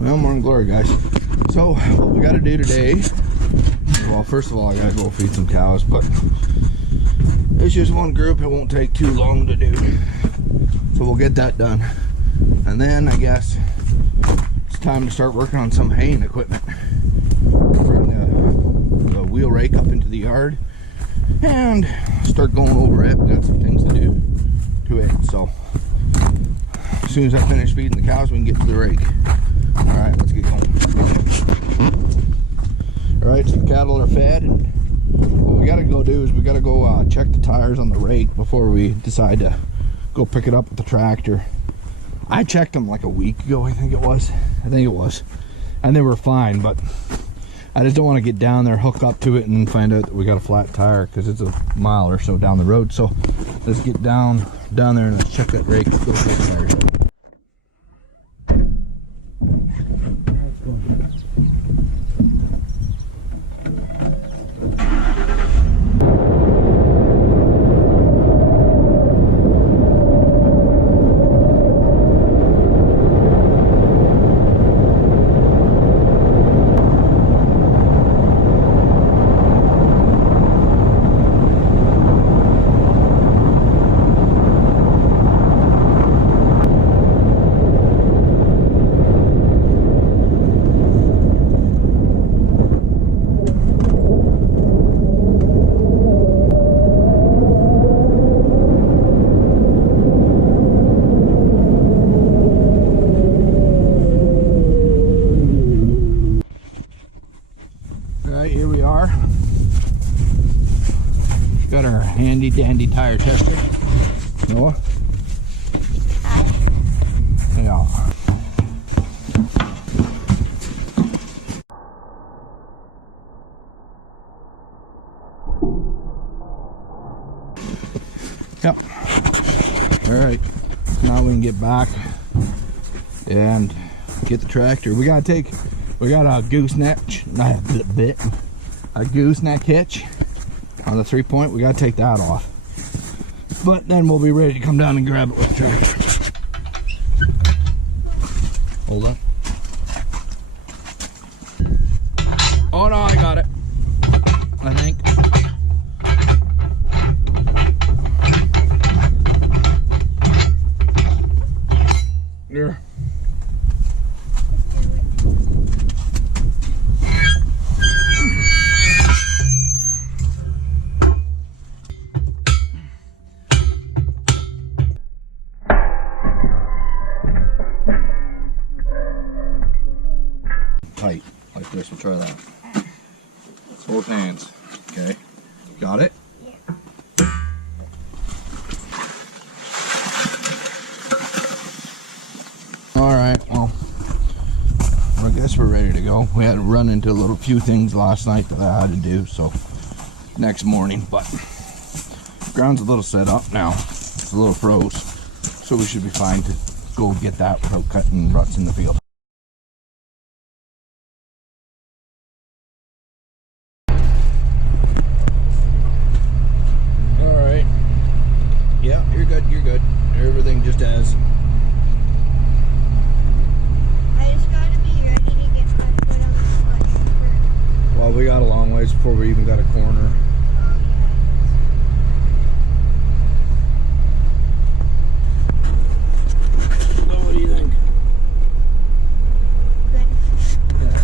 Well, morning glory, guys. So, what we got to do today, well, first of all, I got to go feed some cows, but it's just one group. It won't take too long to do. So we'll get that done. And then, I guess, it's time to start working on some haying equipment. Bring the wheel rake up into the yard and start going over it. We got some things to do to it. So, as soon as I finish feeding the cows, we can get to the rake. Alright, let's get going. Alright, so the cattle are fed, and what we gotta go do is we gotta go check the tires on the rake before we decide to go pick it up with the tractor. I checked them like a week ago, I think it was, and they were fine, but I just don't want to get down there, hook up to it, and find out that we got a flat tire, because it's a mile or so down the road. So let's get down there and let's check that rake, go get the tires. Here we are. Got our handy dandy tire tester. Noah? Hi. Yeah. Yep. Alright. Now we can get back and get the tractor. We got a gooseneck, a gooseneck hitch on the 3-point. We gotta take that off, but then we'll be ready to come down and grab it with the tractor. Hold on. Oh no, I got it, I think. There. Tight like this. We'll try that. Both hands. Okay. Got it? Yeah. Alright, well, I guess we're ready to go. We had to run into a few things last night that I had to do, so next morning, but ground's a little set up now. It's a little froze, so we should be fine to go get that without cutting ruts in the field. Alright. Yeah, you're good, you're good. Everything just as. I just gotta be ready to get my foot on the clutch. Well, we got a long ways before we even got a corner. So what do you think? Good. Yeah.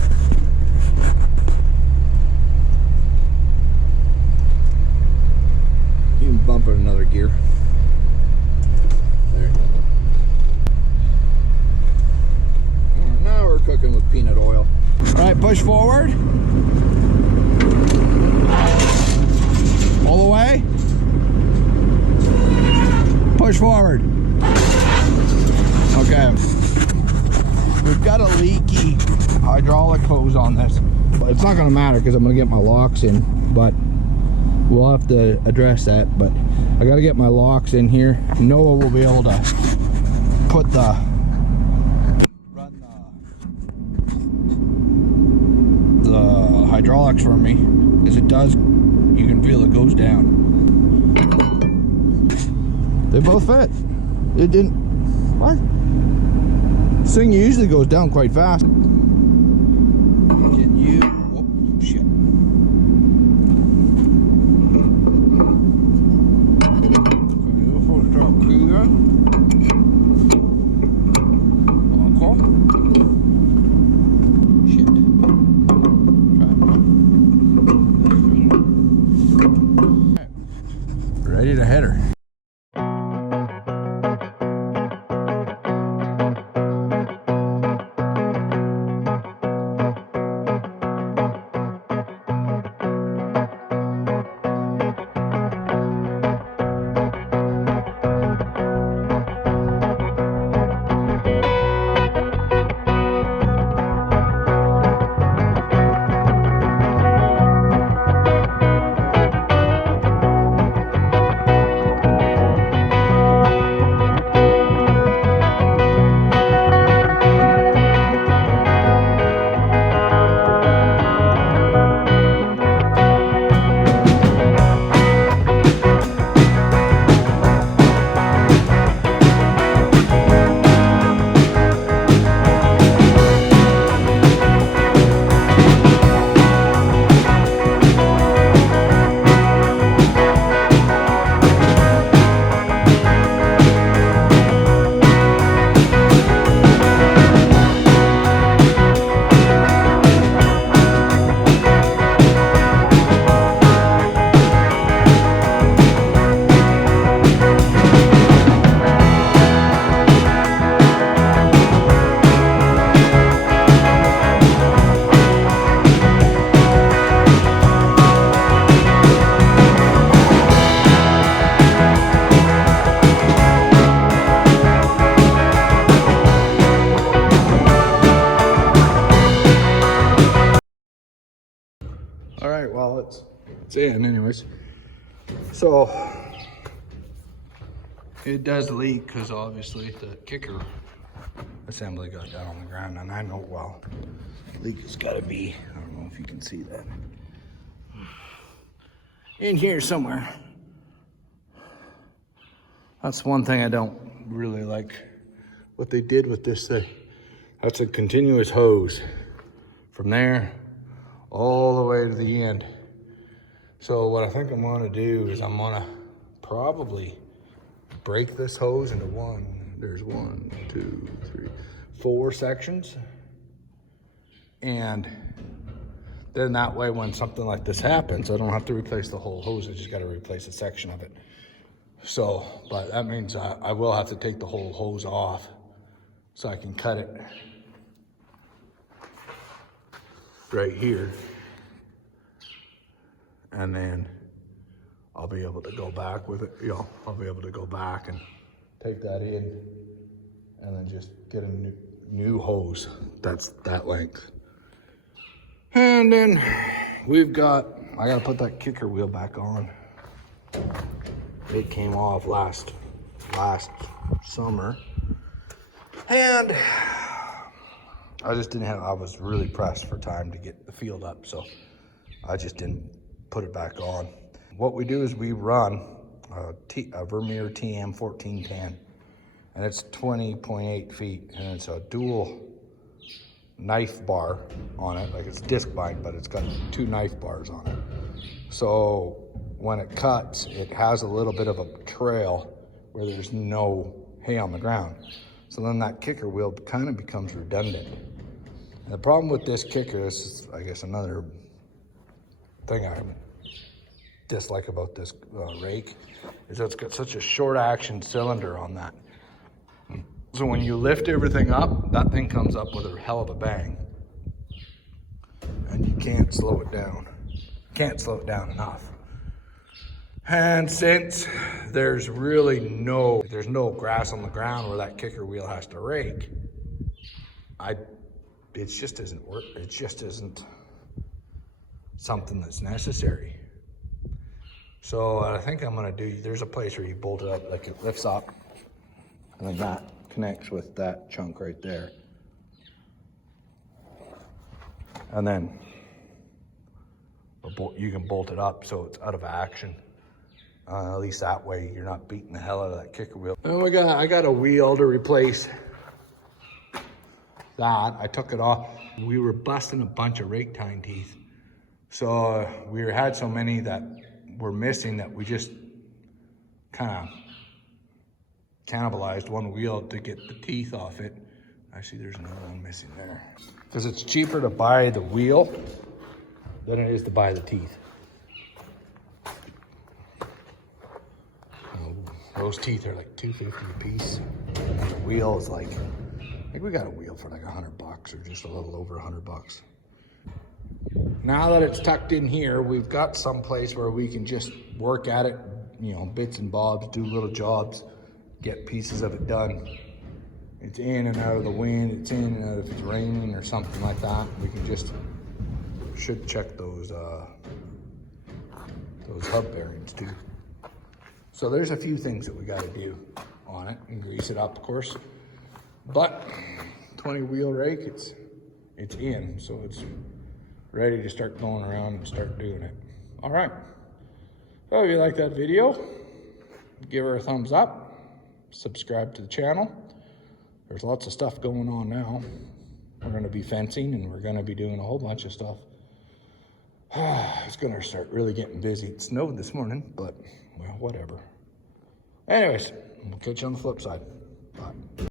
You can bump it another gear. There. Oh, now we're cooking with peanut oil. All right, push forward. All the way. Push forward. Okay. We've got a leaky hydraulic hose on this, but it's not going to matter because I'm going to get my locks in, but we'll have to address that. But I got to get my locks in here. Noah will be able to put run the hydraulics for me. As it does, you can feel it goes down. They both fit. It didn't. What? This thing usually goes down quite fast. Can you? Oh, shit. Ready to head her. All right, well, it's in anyways. So it does leak because obviously the kicker assembly got down on the ground, and I know, well, leak has got to be, I don't know if you can see that, in here somewhere. That's one thing I don't really like what they did with this thing. That's a continuous hose from there all the way to the end. So what I think I'm gonna do is I'm gonna probably break this hose into there's 1, 2, 3, 4 sections. And then that way when something like this happens, I don't have to replace the whole hose, I just gotta replace a section of it. So, but that means I will have to take the whole hose off so I can cut it right here, and then I'll be able to go back with it. I'll be able to go back and take that in, and then just get a new hose that's that length. And then I gotta put that kicker wheel back on. It came off last summer, and I just didn't have, I was really pressed for time to get the field up, so I just didn't put it back on. What we do is we run a Vermeer TM 1410, and it's 20.8 feet, and it's a dual knife bar on it, like it's disc bind, but it's got 2 knife bars on it. So when it cuts, it has a little bit of a trail where there's no hay on the ground. So then that kicker wheel kind of becomes redundant. And the problem with this kicker, this is, I guess, another thing I dislike about this rake, is that it's got such a short action cylinder on that. So when you lift everything up, that thing comes up with a hell of a bang. And you can't slow it down. Can't slow it down enough. And since there's really no grass on the ground where that kicker wheel has to rake, it just isn't work. It just isn't something that's necessary. So what I think I'm gonna do, there's a place where you bolt it up, like it lifts up, and then that connects with that chunk right there. And then you can bolt it up so it's out of action. At least that way you're not beating the hell out of that kicker wheel. And I got a wheel to replace that. I took it off. We were busting a bunch of rake tine teeth. So we had so many that were missing that we just kind of cannibalized one wheel to get the teeth off it. I see there's another one missing there. Because it's cheaper to buy the wheel than it is to buy the teeth. Those teeth are like $2.50 a piece. And the wheel is like, I think we got a wheel for like $100 or just a little over $100. Now that it's tucked in here, we've got some place where we can just work at it, you know, bits and bobs, do little jobs, get pieces of it done. It's in and out of the wind, it's in and out if it's raining or something like that. We can just, should check those hub bearings too. So there's a few things that we got to do on it and grease it up, of course. But 20 wheel rake, it's in, so it's ready to start going around and start doing it. All right. So if you like that video, give her a thumbs up, subscribe to the channel. There's lots of stuff going on now. We're going to be fencing and we're going to be doing a whole bunch of stuff. It's going to start really getting busy. It snowed this morning, but well, whatever. Anyways, we'll catch you on the flip side. Bye.